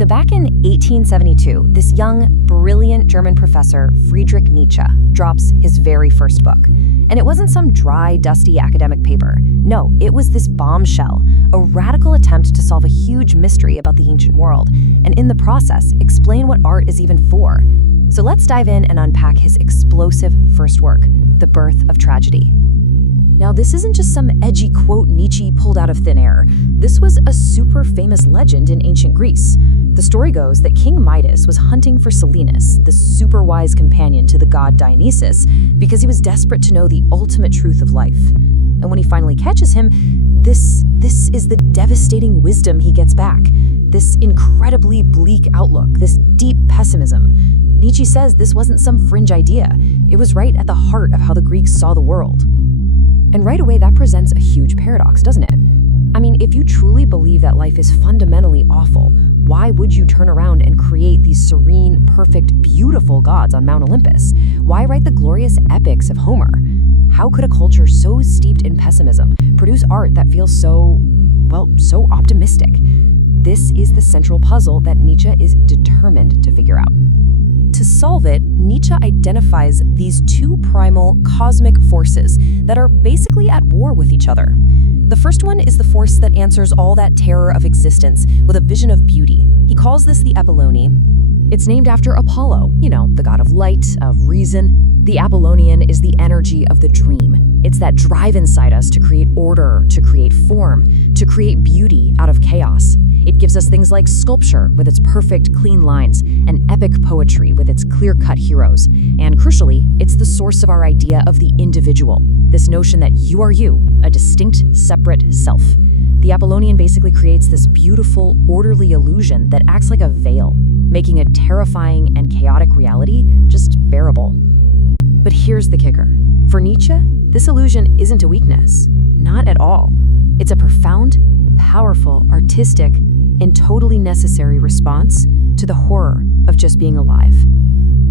So back in 1872, this young, brilliant German professor, Friedrich Nietzsche, drops his very first book. And it wasn't some dry, dusty academic paper. No, it was this bombshell, a radical attempt to solve a huge mystery about the ancient world, and in the process, explain what art is even for. So let's dive in and unpack his explosive first work, The Birth of Tragedy. Now, this isn't just some edgy quote Nietzsche pulled out of thin air. This was a super famous legend in ancient Greece. The story goes that King Midas was hunting for Silenus, the super wise companion to the god Dionysus, because he was desperate to know the ultimate truth of life. And when he finally catches him, this is the devastating wisdom he gets back. This incredibly bleak outlook, this deep pessimism. Nietzsche says this wasn't some fringe idea. It was right at the heart of how the Greeks saw the world. And right away, that presents a huge paradox, doesn't it? I mean, if you truly believe that life is fundamentally awful, why would you turn around and create these serene, perfect, beautiful gods on Mount Olympus? Why write the glorious epics of Homer? How could a culture so steeped in pessimism produce art that feels so optimistic? This is the central puzzle that Nietzsche is determined to figure out. To solve it, Nietzsche identifies these two primal cosmic forces that are basically at war with each other. The first one is the force that answers all that terror of existence with a vision of beauty. He calls this the Apollonian. It's named after Apollo, the god of light, of reason. The Apollonian is the energy of the dream. It's that drive inside us to create order, to create form, to create beauty out of chaos. It gives us things like sculpture with its perfect, clean lines, and epic poetry with its clear-cut heroes. And crucially, it's the source of our idea of the individual, this notion that you are you, a distinct, separate self. The Apollonian basically creates this beautiful, orderly illusion that acts like a veil, making a terrifying and chaotic reality just bearable. But here's the kicker. For Nietzsche, this illusion isn't a weakness. Not at all. It's a profound, powerful, artistic, and totally necessary response to the horror of just being alive.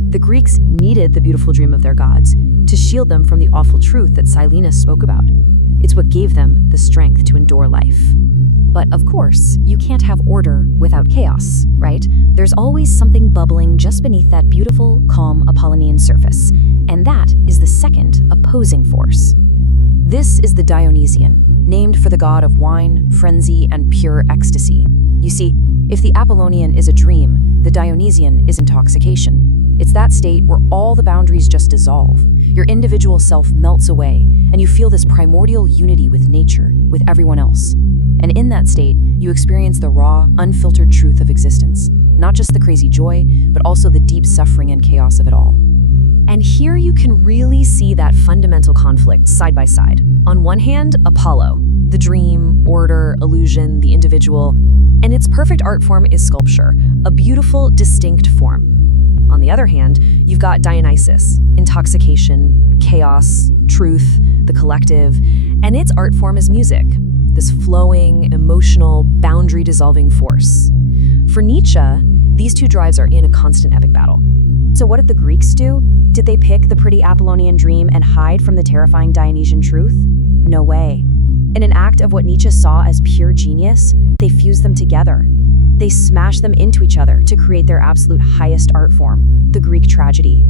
The Greeks needed the beautiful dream of their gods to shield them from the awful truth that Silenus spoke about. It's what gave them the strength to endure life. But of course, you can't have order without chaos, right? There's always something bubbling just beneath that beautiful, calm Apollonian surface, and that is the second opposing force. This is the Dionysian, named for the god of wine, frenzy, and pure ecstasy. You see, if the Apollonian is a dream, the Dionysian is intoxication. It's that state where all the boundaries just dissolve. Your individual self melts away, and you feel this primordial unity with nature, with everyone else. And in that state, you experience the raw, unfiltered truth of existence. Not just the crazy joy, but also the deep suffering and chaos of it all. And here you can really see that fundamental conflict side by side. On one hand, Apollo, the dream, order, illusion, the individual, and its perfect art form is sculpture, a beautiful, distinct form. On the other hand, you've got Dionysus, intoxication, chaos, truth, the collective, and its art form is music, this flowing, emotional, boundary-dissolving force. For Nietzsche, these two drives are in a constant epic battle. So what did the Greeks do? Did they pick the pretty Apollonian dream and hide from the terrifying Dionysian truth? No way. In an act of what Nietzsche saw as pure genius, they fused them together. They smashed them into each other to create their absolute highest art form, the Greek tragedy.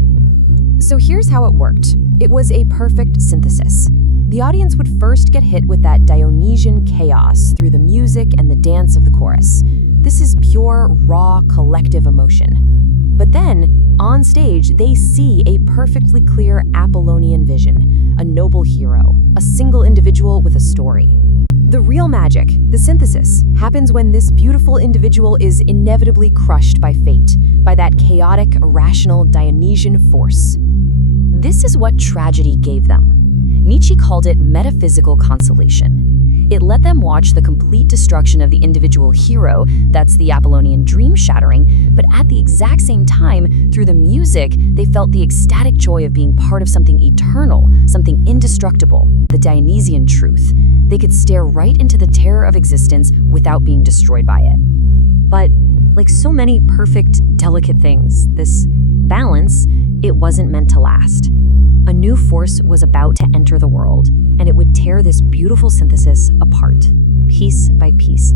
So here's how it worked. It was a perfect synthesis. The audience would first get hit with that Dionysian chaos through the music and the dance of the chorus. This is pure, raw, collective emotion. But then, on stage, they see a perfectly clear Apollonian vision, a noble hero, a single individual with a story. The real magic, the synthesis, happens when this beautiful individual is inevitably crushed by fate, by that chaotic, irrational Dionysian force. This is what tragedy gave them. Nietzsche called it metaphysical consolation. It let them watch the complete destruction of the individual hero, that's the Apollonian dream shattering, but at the exact same time, through the music, they felt the ecstatic joy of being part of something eternal, something indestructible, the Dionysian truth. They could stare right into the terror of existence without being destroyed by it. But, like so many perfect, delicate things, this balance, it wasn't meant to last. A new force was about to enter the world, and it would tear this beautiful synthesis apart, piece by piece.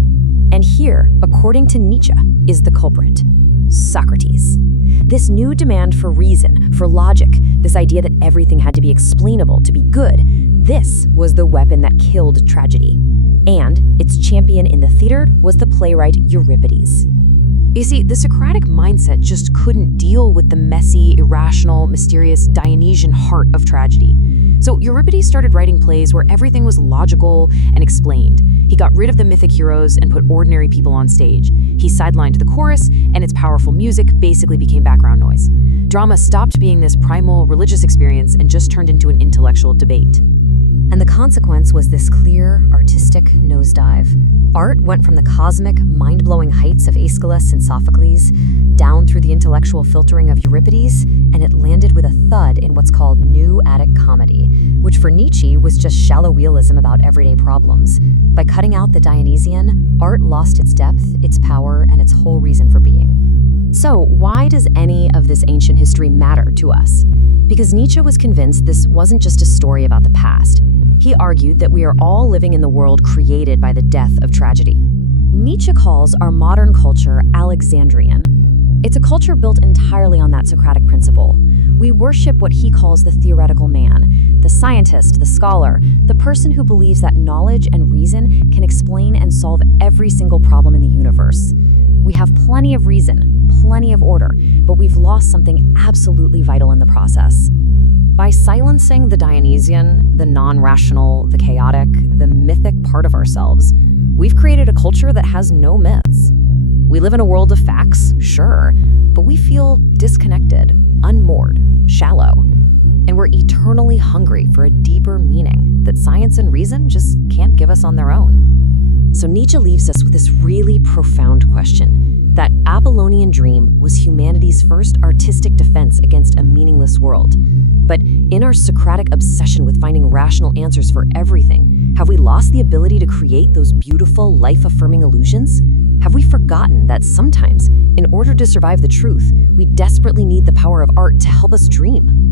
And here, according to Nietzsche, is the culprit: Socrates. This new demand for reason, for logic, this idea that everything had to be explainable to be good, this was the weapon that killed tragedy. And its champion in the theater was the playwright Euripides. You see, the Socratic mindset just couldn't deal with the messy, irrational, mysterious Dionysian heart of tragedy. So Euripides started writing plays where everything was logical and explained. He got rid of the mythic heroes and put ordinary people on stage. He sidelined the chorus, and its powerful music basically became background noise. Drama stopped being this primal religious experience and just turned into an intellectual debate. And the consequence was this clear, artistic nosedive. Art went from the cosmic, mind-blowing heights of Aeschylus and Sophocles, down through the intellectual filtering of Euripides, and it landed with a thud in what's called New Attic comedy, which for Nietzsche was just shallow realism about everyday problems. By cutting out the Dionysian, art lost its depth, its power, and its whole reason for being. So why does any of this ancient history matter to us? Because Nietzsche was convinced this wasn't just a story about the past. He argued that we are all living in the world created by the death of tragedy. Nietzsche calls our modern culture Alexandrian. It's a culture built entirely on that Socratic principle. We worship what he calls the theoretical man, the scientist, the scholar, the person who believes that knowledge and reason can explain and solve every single problem in the universe. We have plenty of reason, plenty of order, but we've lost something absolutely vital in the process. By silencing the Dionysian, the non-rational, the chaotic, the mythic part of ourselves, we've created a culture that has no myths. We live in a world of facts, sure, but we feel disconnected, unmoored, shallow, and we're eternally hungry for a deeper meaning that science and reason just can't give us on their own. So Nietzsche leaves us with this really profound question: that Apollonian dream was humanity's first artistic defense against a meaningless world. But in our Socratic obsession with finding rational answers for everything, have we lost the ability to create those beautiful, life-affirming illusions? Have we forgotten that sometimes, in order to survive the truth, we desperately need the power of art to help us dream?